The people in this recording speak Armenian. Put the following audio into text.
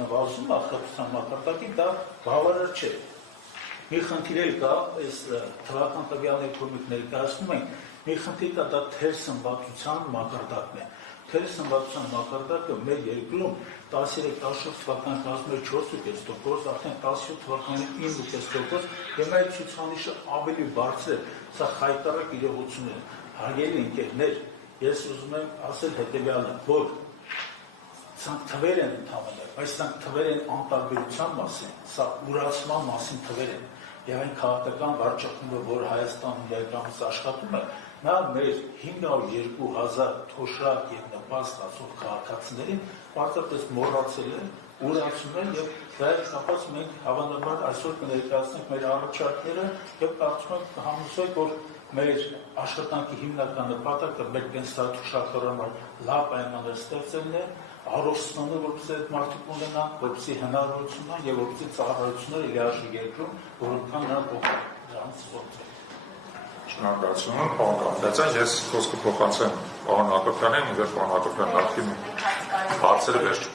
նվազում աղքատության մակարդակի, դա բավարար չէ։ Մի խնդիր էլ կա, այս թվական տվյալների կողմից ներկայացնում ենք, մի խնդիր կա, դա թերսնվածության մակարդակն է։ Թերսնվածության մակարդակը մեր երկրում 13-14 թվականի կազմել 4.5%, արդեն 17 թվականի 9.5%, եւ այդ ցուցանիշը ավելի բարձր է, սա խայտարակ իրողություն է։ Հարգելի ընկերներ, ես ուզում եմ ասել հետեւյալը, որ սրանք թվեր են ընդհանրապես, բայց սրանք թվեր են անտարբերության մասին, սա ուրացման մասին թվեր են, եւ այն քաղաքական վարչախումբը, որ Հայաստանում ներկայումս աշխատում է, նա մեր 502,000 թոշակ եւ նպաստ ասող քաղաքացիներին պարզապես մոռացել է, ուրացում է եւ դա է կապված մենք հավանաբար այսօր կներկայացնենք մեր առաջարկները եւ կարծում եմ կհամոզվենք, որ մեր աշխատանքի հիմնական նպատակը մեր կենսաթոշակառու լավ պայմաններ ստեղծելն է, առողջությունը, որպեսզի այդ մարդիկ ունենան, որպեսզի հնարավորություն ունենան եւ որպեսզի ծառայությունները լիարժեք երկրում, որոնք նրանք դրանց օգտվեն։ Շնորհակալություն, պարոն Գամբեջյան, ես խոսքը փոխանցեմ պարոն Հակոբյանին, եւ պարոն Հակոբյանն արդեն հարցերը վերջ,